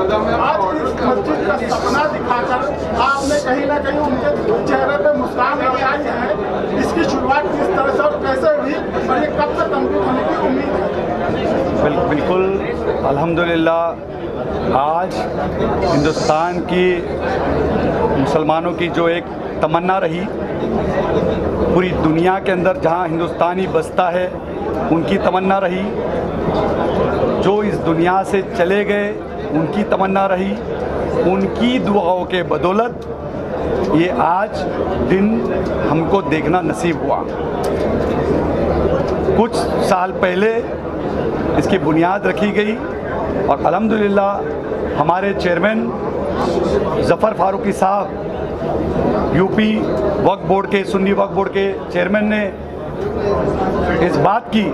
आज इस मस्जिद का सपना दिखाकर आपने कहीं ना कहीं उनके चेहरे पे मुस्कान लेके आई है। इसकी शुरुआत किस तरह से और कैसे हुई और ये कब तक कंप्लीट होने की उम्मीद है? बिल्कुल अल्हम्दुलिल्लाह, आज हिंदुस्तान की मुसलमानों की जो एक तमन्ना रही, पूरी दुनिया के अंदर जहां हिंदुस्तानी बसता है उनकी तमन्ना रही, जो इस दुनिया से चले गए उनकी तमन्ना रही, उनकी दुआओं के बदौलत ये आज दिन हमको देखना नसीब हुआ। कुछ साल पहले इसकी बुनियाद रखी गई और अल्हम्दुलिल्लाह हमारे चेयरमैन ज़फ़र फारूकी साहब, यूपी वक्फ बोर्ड के, सुन्नी वक्फ बोर्ड के चेयरमैन ने इस बात की,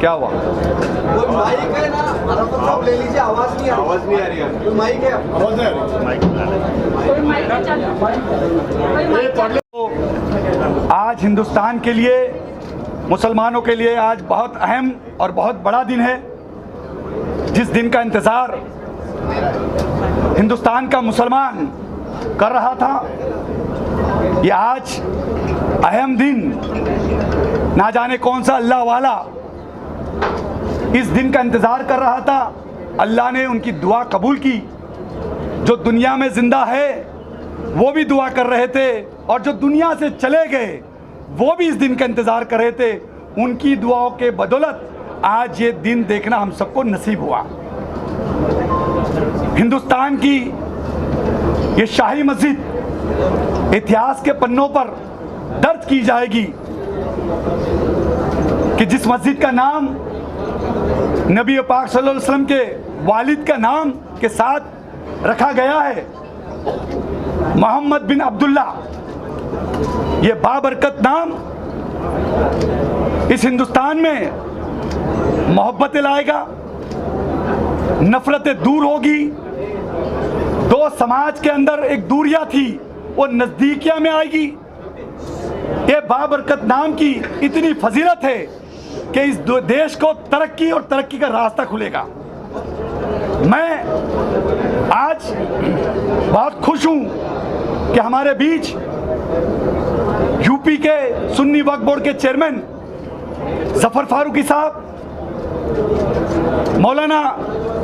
क्या हुआ? वो माइक है ना, आप ले लीजिए, आवाज नहीं आ रही है। वो माइक है, आवाज नहीं आ रही। आज हिंदुस्तान के लिए, मुसलमानों के लिए आज बहुत अहम और बहुत बड़ा दिन है। जिस दिन का इंतज़ार हिंदुस्तान का मुसलमान कर रहा था, ये आज अहम दिन, ना जाने कौन सा अल्लाह वाला इस दिन का इंतज़ार कर रहा था। अल्लाह ने उनकी दुआ कबूल की। जो दुनिया में ज़िंदा है वो भी दुआ कर रहे थे और जो दुनिया से चले गए वो भी इस दिन का इंतज़ार कर रहे थे। उनकी दुआओं के बदौलत आज ये दिन देखना हम सबको नसीब हुआ। हिंदुस्तान की ये शाही मस्जिद इतिहास के पन्नों पर दर्ज की जाएगी कि जिस मस्जिद का नाम नबी पाक सल्लल्लाहु अलैहि वसल्लम के वालिद का नाम के साथ रखा गया है, मोहम्मद बिन अब्दुल्ला। ये बाबरकत नाम इस हिंदुस्तान में मोहब्बतें लाएगा, नफरतें दूर होगी। दो समाज के अंदर एक दूरियां थी वो नजदीकियां में आएगी। ये बाबरकत नाम की इतनी फजीलत है कि इस देश को तरक्की और तरक्की का रास्ता खुलेगा। मैं आज बहुत खुश हूं कि हमारे बीच यूपी के सुन्नी वक्फ बोर्ड के चेयरमैन ज़फ़र फारूकी साहब, मौलाना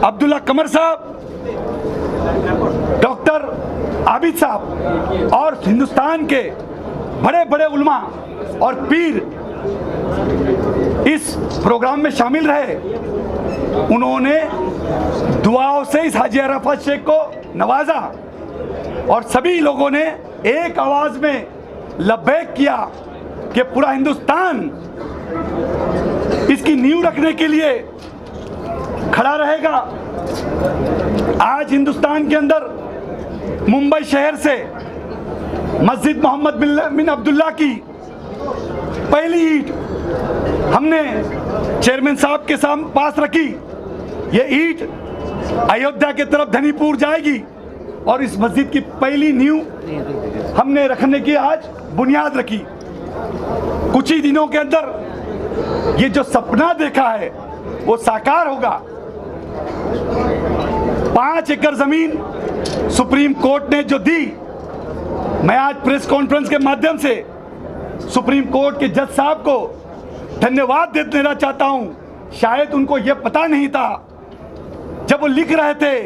अब्दुल्ला कमर साहब, डॉक्टर आबिद साहब और हिंदुस्तान के बड़े बड़े उलमा और पीर इस प्रोग्राम में शामिल रहे। उन्होंने दुआओं से इस हाजी अरफात शेख को नवाजा और सभी लोगों ने एक आवाज में लब्बैक किया कि पूरा हिंदुस्तान इसकी नींव रखने के लिए खड़ा रहेगा। आज हिंदुस्तान के अंदर मुंबई शहर से मस्जिद मोहम्मद बिन अब्दुल्ला की पहली ईंट हमने चेयरमैन साहब के पास रखी। ये ईंट अयोध्या के तरफ धनीपुर जाएगी और इस मस्जिद की पहली नींव हमने रखने की आज बुनियाद रखी। कुछ ही दिनों के अंदर ये जो सपना देखा है वो साकार होगा। 5 एकड़ जमीन सुप्रीम कोर्ट ने जो दी, मैं आज प्रेस कॉन्फ्रेंस के माध्यम से सुप्रीम कोर्ट के जज साहब को धन्यवाद देना चाहता हूं। शायद उनको यह पता नहीं था, जब वो लिख रहे थे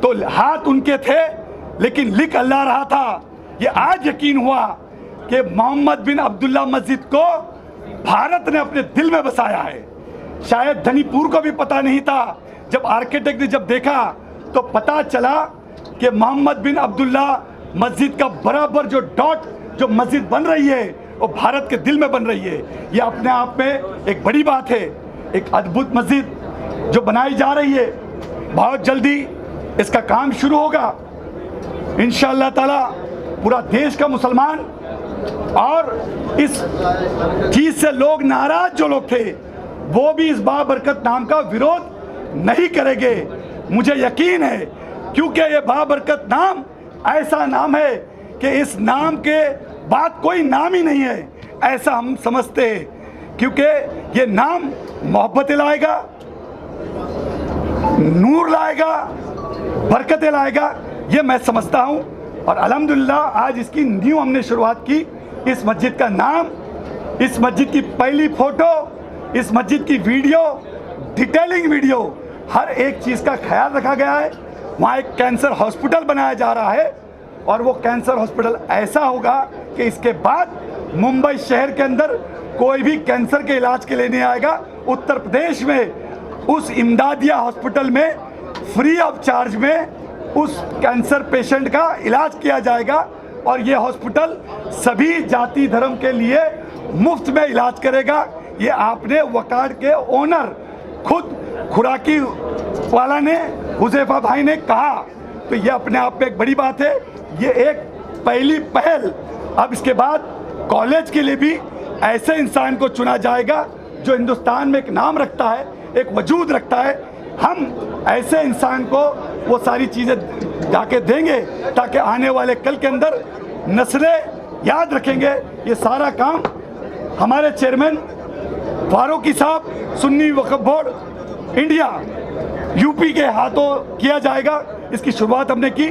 तो हाथ उनके थे लेकिन लिख अल्लाह रहा था। ये आज यकीन हुआ कि मोहम्मद बिन अब्दुल्ला मस्जिद को भारत ने अपने दिल में बसाया है। शायद धनीपुर को भी पता नहीं था। जब आर्किटेक्ट ने जब देखा तो पता चला कि मोहम्मद बिन अब्दुल्ला मस्जिद का बराबर जो डॉट जो मस्जिद बन रही है वो भारत के दिल में बन रही है। ये अपने आप में एक बड़ी बात है। एक अद्भुत मस्जिद जो बनाई जा रही है, बहुत जल्दी इसका काम शुरू होगा इंशाअल्लाह ताला। पूरा देश का मुसलमान और इस चीज से लोग नाराज जो लोग थे वो भी इस बाबरकत नाम का विरोध नहीं करेंगे, मुझे यकीन है। क्योंकि ये बाबरकत नाम ऐसा नाम है कि इस नाम के बाद कोई नाम ही नहीं है, ऐसा हम समझते हैं। क्योंकि ये नाम मोहब्बत लाएगा, नूर लाएगा, बरकतें लाएगा, ये मैं समझता हूँ। और अल्हम्दुलिल्लाह आज इसकी न्यू हमने शुरुआत की। इस मस्जिद का नाम, इस मस्जिद की पहली फ़ोटो, इस मस्जिद की वीडियो, डिटेलिंग वीडियो, हर एक चीज़ का ख्याल रखा गया है। वहाँ एक कैंसर हॉस्पिटल बनाया जा रहा है और वो कैंसर हॉस्पिटल ऐसा होगा कि इसके बाद मुंबई शहर के अंदर कोई भी कैंसर के इलाज के लिए नहीं आएगा। उत्तर प्रदेश में उस इमदादिया हॉस्पिटल में फ्री ऑफ चार्ज में उस कैंसर पेशेंट का इलाज किया जाएगा और ये हॉस्पिटल सभी जाति धर्म के लिए मुफ्त में इलाज करेगा। ये आपने वकार्ड के ओनर खुद खुराकी वाला ने, हुज़ैफा भाई ने कहा, तो ये अपने आप में एक बड़ी बात है। ये एक पहली पहल। अब इसके बाद कॉलेज के लिए भी ऐसे इंसान को चुना जाएगा जो हिंदुस्तान में एक नाम रखता है, एक वजूद रखता है। हम ऐसे इंसान को वो सारी चीज़ें जाके देंगे ताकि आने वाले कल के अंदर नस्लें याद रखेंगे। ये सारा काम हमारे चेयरमैन फारूकी साहब, सुन्नी वक्फ बोर्ड इंडिया यूपी के हाथों किया जाएगा। इसकी शुरुआत हमने की।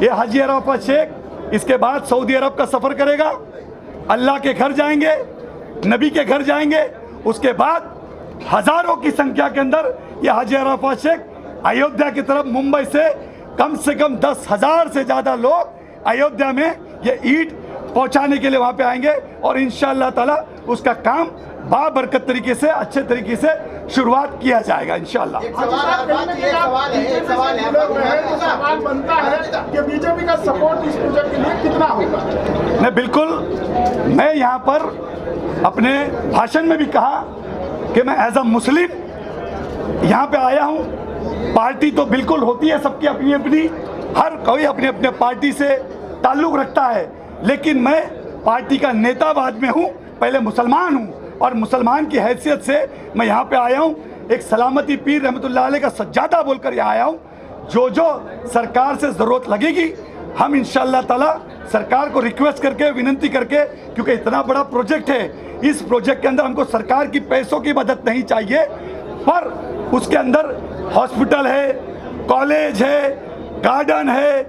ये हाजी अराफत शेख इसके बाद सऊदी अरब का सफ़र करेगा, अल्लाह के घर जाएंगे, नबी के घर जाएंगे। उसके बाद हज़ारों की संख्या के अंदर ये हाजी अराफत शेख अयोध्या की तरफ, मुंबई से कम 10,000 से ज़्यादा लोग अयोध्या में ये ईद पहुंचाने के लिए वहाँ पे आएंगे और इंशाअल्लाह ताला उसका काम बाबरकत तरीके से, अच्छे तरीके से शुरुआत किया जाएगा इंशाअल्लाह। सवाल बनता है कि बीजेपी का सपोर्ट इस प्रोजेक्ट के लिए कितना होगा? नहीं, बिल्कुल। मैं यहाँ पर अपने भाषण में भी कहा कि मैं एज अ मुस्लिम यहाँ पे आया हूँ। पार्टी तो बिल्कुल होती है सबकी अपनी अपनी, हर कोई अपने अपने पार्टी से ताल्लुक़ रखता है, लेकिन मैं पार्टी का नेता बाद में हूँ, पहले मुसलमान हूँ और मुसलमान की हैसियत से मैं यहाँ पे आया हूँ। एक सलामती पीर रहमतुल्लाह अलैह का सज्जादा बोलकर यहाँ आया हूँ। जो सरकार से ज़रूरत लगेगी हम इंशाअल्लाह ताला सरकार को रिक्वेस्ट करके, विनंती करके, क्योंकि इतना बड़ा प्रोजेक्ट है, इस प्रोजेक्ट के अंदर हमको सरकार की पैसों की मदद नहीं चाहिए, पर उसके अंदर हॉस्पिटल है, कॉलेज है, गार्डन है,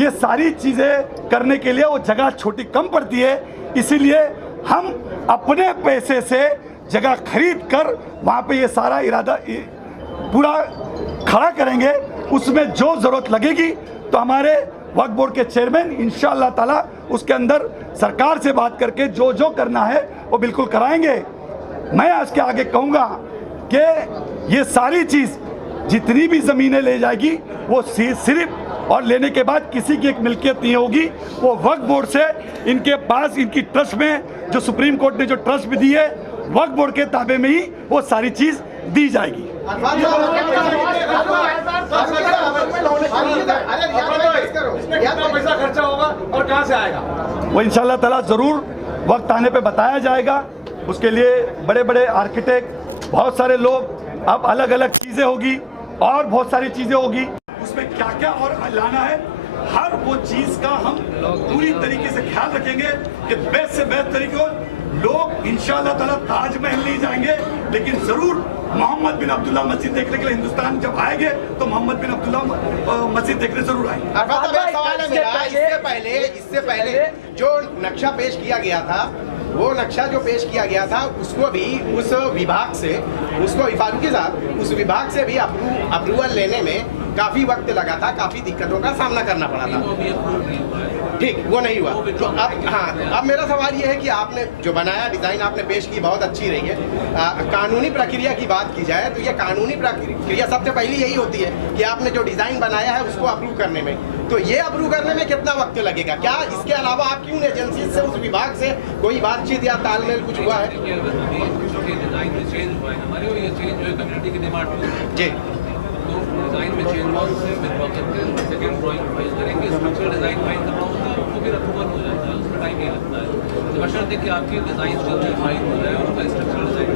ये सारी चीज़ें करने के लिए वो जगह छोटी कम पड़ती है। इसीलिए हम अपने पैसे से जगह खरीद कर वहाँ पे ये सारा इरादा पूरा खड़ा करेंगे। उसमें जो ज़रूरत लगेगी तो हमारे वक्फ बोर्ड के चेयरमैन इंशाअल्लाह ताला उसके अंदर सरकार से बात करके जो जो करना है वो बिल्कुल कराएंगे। मैं आज के आगे कहूँगा कि ये सारी चीज़ जितनी भी ज़मीनें ले जाएगी वो सिर्फ और लेने के बाद किसी की एक मिल्कियत नहीं होगी, वो वक्फ बोर्ड से इनके पास, इनकी ट्रस्ट में जो सुप्रीम कोर्ट ने जो ट्रस्ट भी दी है, वक्फ बोर्ड के ताबे में ही वो सारी चीज़ दी जाएगी। पैसा खर्चा होगा और कहाँ से आएगा वो इंशाअल्लाह ताला ज़रूर वक्त आने पे बताया जाएगा। उसके लिए बड़े बड़े आर्किटेक्ट, बहुत सारे लोग, अब अलग अलग चीज़ें होगी और बहुत सारी चीज़ें होगी। उसमें क्या क्या और लाना है, हर वो चीज़ का हम पूरी तरीके से ख्याल रखेंगे कि बेस्ट से बेस्ट तरीके हो। लोग इंशाअल्लाह ताला ताजमहल नहीं जाएंगे, लेकिन ज़रूर मोहम्मद बिन अब्दुल्ला मस्जिद देखने के लिए हिंदुस्तान जब आएंगे तो मोहम्मद बिन अब्दुल्ला मस्जिद देखने जरूर आएंगे। सवाल है मेरा, इससे पहले जो नक्शा पेश किया गया था, वो नक्शा जो पेश किया गया था उसको भी उस विभाग से, उसको फारूकी साहब, उस विभाग से भी अप्रूवल लेने में काफ़ी वक्त लगा था, काफ़ी दिक्कतों का सामना करना पड़ा था। ठीक, वो नहीं हुआ। तो अब मेरा सवाल ये है कि आपने जो बनाया, डिज़ाइन आपने पेश की, बहुत अच्छी रही है। कानूनी प्रक्रिया की बात की जाए तो ये कानूनी प्रक्रिया सबसे पहली यही होती है कि आपने जो डिज़ाइन बनाया है उसको अप्रूव करने में, तो ये अप्रूव करने में कितना वक्त लगेगा? क्या इसके अलावा आपकी उन एजेंसी से, उस विभाग से कोई बातचीत या तालमेल कुछ हुआ है? जी, डिजाइन में चेंज हुआ, उससे सेकंड ड्राइंग फाइल करेंगे, स्ट्रक्चरल डिजाइन फाइल करना होता है, वो फिर अप्रूवल हो जाता है, उसमें टाइम नहीं लगता है। बशर्ते कि आपकी डिजाइन स्ट्रक्चर फाइल हो जाए और उसका स्ट्रक्चरल डिजाइन,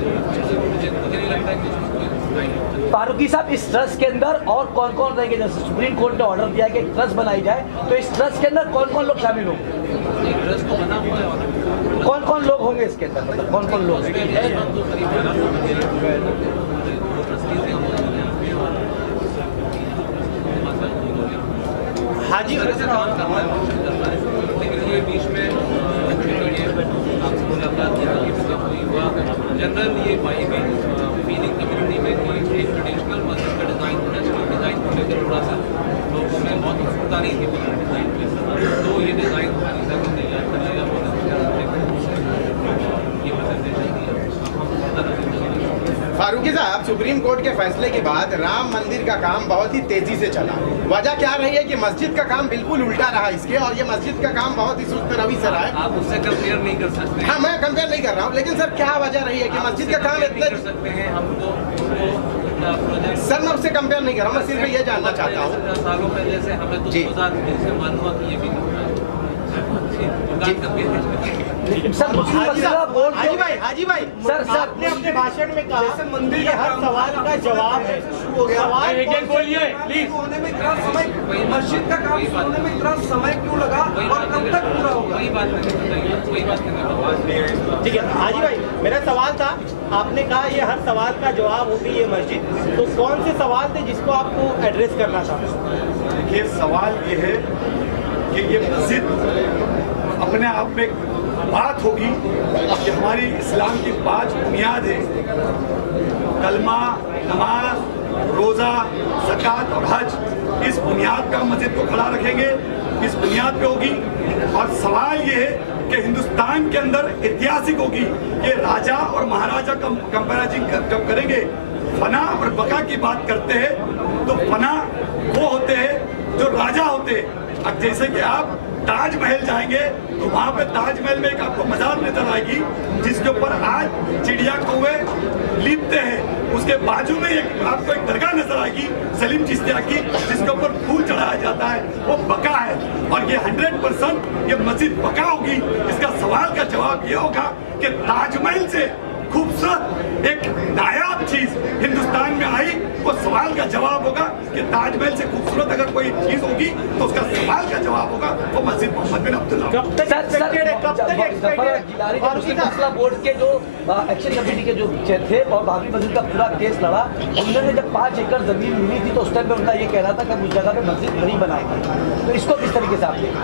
मुझे नहीं लगता है कि उसमें कोई टाइम लगता है। फारूकी साहब, इस ट्रस्ट के अंदर और कौन कौन रहेंगे? जैसे सुप्रीम कोर्ट ने ऑर्डर दिया है कि एक ट्रस्ट बनाई जाए, तो इस ट्रस्ट के अंदर कौन कौन लोग शामिल होंगे? एक ट्रस्ट तो बना हुआ है और कौन कौन लोग होंगे इसके अंदर, मतलब कौन कौन लोग? हाजी तरह से काम करना है, कोशिश करना है, लेकिन ये बीच में आपसे मुलाकात हुई हुआ जनरल ये पाई गई फीलिंग कम्युनिटी में कि एक ट्रेडिशनल मस्जिद का डिज़ाइन नेशनल डिज़ाइन को लेकर थोड़ा सा लोगों में बहुत उत्सुकता नहीं थी डिज़ाइन पे, तो ये डिज़ाइन हमारी सर को तैयार कर लिया ये प्रेजेंटेशन दिया। फारूकी साहब, सुप्रीम कोर्ट के फैसले के बाद राम मंदिर का काम बहुत ही तेजी से चला। वजह क्या रही है कि मस्जिद का काम बिल्कुल उल्टा रहा इसके, और ये मस्जिद का काम बहुत ही सुस्त रवि से रहा है। आप उससे कंपेयर नहीं कर सकते। हाँ, मैं कंपेयर नहीं कर रहा हूँ, लेकिन सर क्या वजह रही है कि मस्जिद का काम इतना कर सकते हैं हमको सर मैं उससे कंपेयर नहीं कर रहा हूँ, मैं सिर्फ ये जानना चाहता हूँ। सालों पहले से हमें तो 2003 से मालूम हुआ कि ये भी सर मुस्लिम मसला बोर्ड हाजी भाई सर आपने अपने भाषण में कहा मंदिर के हर सवाल का जवाब है। सवाल बोलिए प्लीज। होने में इतना समय, मस्जिद का काम होने में इतना समय क्यों लगा और कब तक पूरा होगा? वही बात नहीं, वही बात नहीं। ठीक है हाजी भाई, मेरा सवाल था, आपने कहा ये हर सवाल का जवाब होगी ये मस्जिद, तो कौन से सवाल थे जिसको आपको एड्रेस करना था? देखिए, सवाल ये है कि ये मस्जिद अपने आप में एक बात होगी कि हमारी इस्लाम की 5 बुनियाद है, कलमा, नमाज, रोज़ा, ज़कात और हज। इस बुनियाद का मस्जिद को खड़ा रखेंगे, इस बुनियाद पे होगी। और सवाल ये है कि हिंदुस्तान के अंदर ऐतिहासिक होगी कि राजा और महाराजा का कंपैरिजन जब करेंगे, फना और बका की बात करते हैं तो फना वो होते हैं जो राजा होते हैं। अब जैसे कि आप ताजमहल जाएंगे तो वहाँ पे ताजमहल में एक आपको मजार नजर आएगी जिसके ऊपर आज चिड़िया कौवे लिपते हैं। उसके बाजू में एक आपको एक दरगाह नजर आएगी सलीम चिश्तिया की, जिसके ऊपर फूल चढ़ाया जाता है, वो बका है। और ये 100% ये मस्जिद बका होगी। इसका सवाल का जवाब ये होगा कि ताजमहल से खूबसूरत एक नायाब चीज हिंदुस्तान में आई, वो सवाल का जवाब होगा कि ताजमहल से खूबसूरत अगर कोई चीज होगी तो उसका सवाल का जवाब होगा वो मस्जिद मोहम्मद बिन अब्दुल्ला। कब तक एक्सपेक्टेड है? कब तक एक्सपेक्टेड है? मुस्लिम मसला बोर्ड के जो एक्शन कमेटी के जो थे और बाबरी मस्जिद का पूरा केस लड़ा, उन्होंने जब 5 एकड़ जमीन मिली थी तो उस टाइम पे उनका ये कहना था कि उस जगह पे मस्जिद नहीं बनाएगी, तो इसको किस तरीके से आप देखें?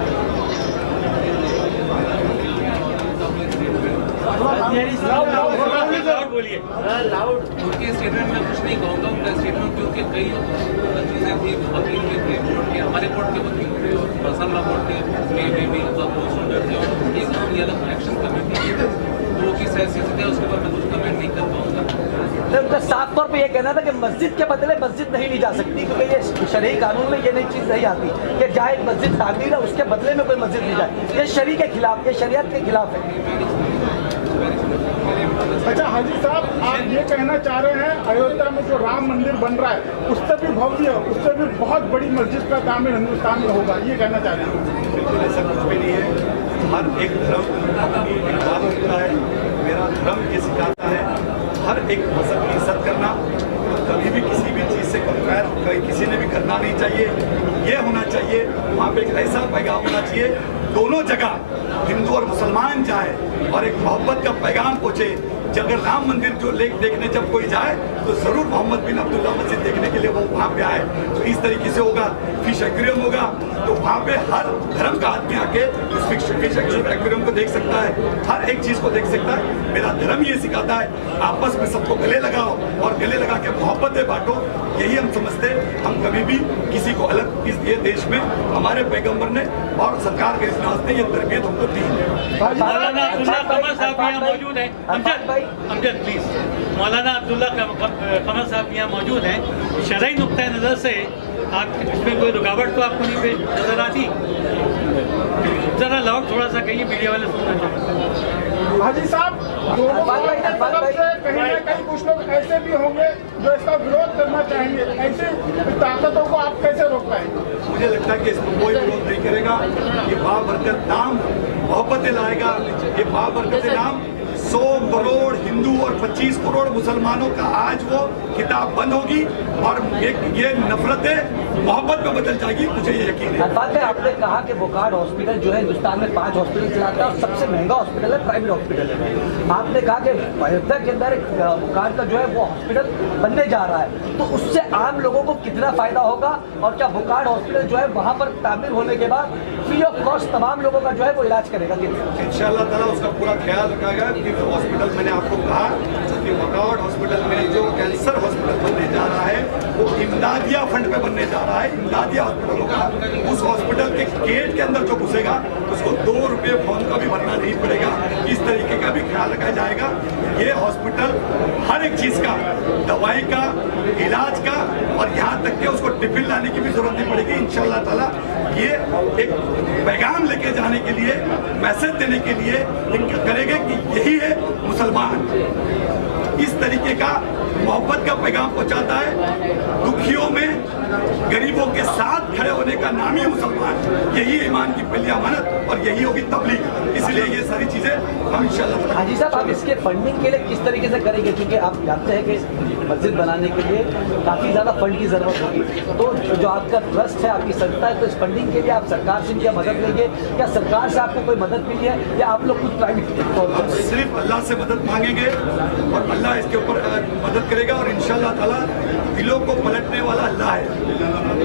बोलिए उनके स्टेटमेंट में कुछ नहीं कहूँगा, उनका स्टेटमेंट क्योंकि कई चीज़ें थी, वकील भी थे बोर्ड के, हमारे बोर्ड के वकील थे और मसला बोर्ड के भी थे और एक अपनी अलग एक्शन कमेटी थी, वो किस हैसियत से उसके बाद मैं कुछ कमेंट नहीं कर पाऊँगा। तो उनका साफ तौर पे ये कहना था कि मस्जिद के बदले मस्जिद नहीं ली जा सकती, क्योंकि ये शरई कानून में ये नई चीज़ नहीं आती कि जहाँ एक मस्जिद तामीर है उसके बदले में कोई मस्जिद ली जाए। ये शरी के खिलाफ, ये शरीयत के खिलाफ है। अच्छा हाजी साहब, आप ये कहना चाह रहे हैं अयोध्या में जो राम मंदिर बन रहा है उससे भी भव्य, उससे भी बहुत बड़ी मस्जिद का तामीर हिंदुस्तान में होगा, ये कहना चाह रहे हैं? बिल्कुल ऐसा कुछ भी नहीं है। हर एक धर्म अपनी एक बात होता है, मेरा धर्म ये सिखाता है हर एक मजहब की इज्जत करना, कभी भी किसी भी चीज़ से कंपेयर किसी ने भी करना नहीं चाहिए। ये होना चाहिए वहाँ पे एक ऐसा पैगाम होना चाहिए, दोनों जगह हिंदू और मुसलमान जाए और एक मोहब्बत का पैगाम पहुँचे। अगर राम मंदिर जो देखने जब कोई जाए तो जरूर मोहम्मद बिन अब्दुल्ला मस्जिद देखने के लिए वो वहाँ पे आए। तो इस तरीके से होगा। फिश एक्वेरियम होगा तो वहाँ पे हर धर्म का आदमी आके उस फिश एक्वेरियम को देख सकता है, हर एक चीज़ को देख सकता है। मेरा धर्म ये सिखाता है आपस में सबको गले लगाओ और गले लगा के मोहब्बतें बांटो। यही हम समझते हैं। हम कभी भी किसी को अलग इस ये देश में हमारे पैगम्बर ने और सरकार के इजलास ने ये तरबियत हमको दी है। मौलाना अब्दुल्ला कमर साहब यहाँ मौजूद हैं। अमजद प्लीज। मौलाना अब्दुल्ला कमर साहब यहाँ मौजूद हैं। शरई नुक्ता नज़र से आप इसमें कोई रुकावट तो आपको नहीं नजर आती? जरा लाउड थोड़ा सा कहिए, मीडिया वाले सुनना चाहते। हाजी साहब, दोनों तरफ से कहीं ना कहीं कुछ लोग ऐसे भी होंगे जो इसका विरोध करना चाहेंगे, ऐसे ताकतों को आप कैसे रोक पाएंगे? मुझे लगता है कि इसको कोई विरोध नहीं करेगा। ये बाबरकत नाम मोहब्बतें लाएगा, ये बाबरकत नाम 100 करोड़ हिंदू और 25 करोड़ मुसलमानों का आज वो किताब बंद होगी और ये नफरतें मोहब्बत में बदल जाएगी, मुझे ये यकीन है। अरफात भाई, आपने कहा कि वोकार्ड हॉस्पिटल जो है हिंदुस्तान में 5 हॉस्पिटल चलाता है और सबसे महंगा हॉस्पिटल है, प्राइवेट हॉस्पिटल है। आपने कहा कि अयोध्या के अंदर वोकार्ड का जो है वो हॉस्पिटल बनने जा रहा है, तो उससे आम लोगों को कितना फायदा होगा और क्या वोकार्ड हॉस्पिटल जो है वहाँ पर तामीर होने के बाद फ्री ऑफ कॉस्ट तमाम लोगों का जो है वो इलाज करेगा? इंशाअल्लाह ताला उसका पूरा ख्याल रखा गया कि हॉस्पिटल, मैंने आपको कहा कि वोकार्ड हॉस्पिटल में जो कैंसर हॉस्पिटल बनने जा रहा है वो इमदादिया फंड पे बनने जा रहा है। इमदादिया हॉस्पिटल होगा, उस हॉस्पिटल के गेट के अंदर जो घुसेगा उसको 2 रुपये फॉर्म का भी भरना नहीं पड़ेगा। इस तरीके का भी ख्याल रखा जाएगा। ये हॉस्पिटल हर एक चीज का, दवाई का, इलाज का और यहाँ तक के उसको टिफिन लाने की भी जरूरत नहीं पड़ेगी। इंशाअल्लाह ताला ये एक पैगाम लेके जाने के लिए, मैसेज देने के लिए करेंगे कि यही है मुसलमान। इस तरीके का मोहब्बत का पैगाम पहुंचाता है। दुखियों में गरीबों के साथ खड़े होने का नाम ही मुसलमान। यही ईमान की पहली अमानत और यही होगी तबलीग। इसलिए ये सारी चीजें हम इंशाअल्लाह। हाजी साहब, आप इसके फंडिंग के लिए किस तरीके से करेंगे? क्योंकि आप जानते हैं कि मस्जिद बनाने के लिए काफ़ी ज़्यादा फंड की ज़रूरत होगी, तो जो आपका ट्रस्ट है, आपकी संस्था है, तो इस फंडिंग के लिए आप सरकार से क्या मदद लेंगे? क्या सरकार से आपको कोई मदद मिली है या आप लोग कुछ प्राइवेट? सिर्फ अल्लाह से मदद मांगेंगे और अल्लाह इसके ऊपर मदद करेगा और इंशाअल्लाह ताला दिलों को पलटने वाला अल्लाह है।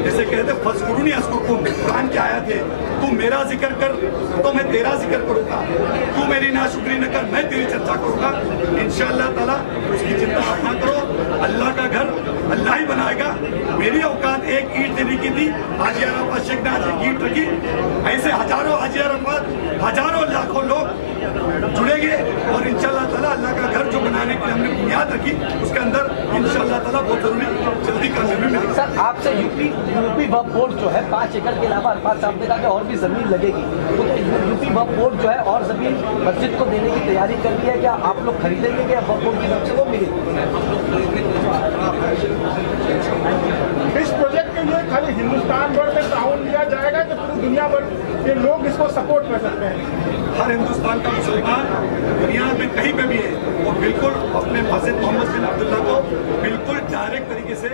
जैसे कहते फस्कुरुनी अस्कुरुकुम, कुरान की आयत है, तू मेरा जिक्र कर तो मैं तेरा जिक्र करूंगा, तू मेरी नाशुक्री न कर मैं तेरी चर्चा करूंगा। इंशाअल्लाह ताला उसकी चिंता आप ना करो। अल्लाह का घर अल्लाह ही बनाएगा। मेरी औकात एक ईंट देने की थी, हाजी अरफात शेख ने आज एक ईंट रखी। ऐसे हजारों हाजी अरफात, हजारों लाखों लोग जुड़ेंगे और इंशाअल्लाह ताला अल्लाह का घर जो बनाने की हमने बुनियाद रखी उसके अंदर इंशाअल्लाह ताला बहुत जरूरी जल्दी कामयाबी मिलेगी। सर, आपसे यूपी वक्फ बोर्ड जो है 5 एकड़ के अलावा अरफात साहब ने कहा कि और भी जमीन लगेगी, तो यूपी वक्फ बोर्ड जो है और जमीन मस्जिद को देने की तैयारी कर ली है। क्या आप लोग खरीदेंगे क्या वक्फ बोर्ड की तरफ से वो मिलेगी? इस प्रोजेक्ट के लिए खाली हिंदुस्तान भर में ताउन लिया जाएगा कि पूरी दुनिया भर के लोग इसको सपोर्ट कर सकते हैं? हर हिंदुस्तान का मुसलमान दुनिया में कहीं पे भी है वो बिल्कुल अपने मस्जिद मोहम्मद बिन अब्दुल्ला को बिल्कुल डायरेक्ट तरीके से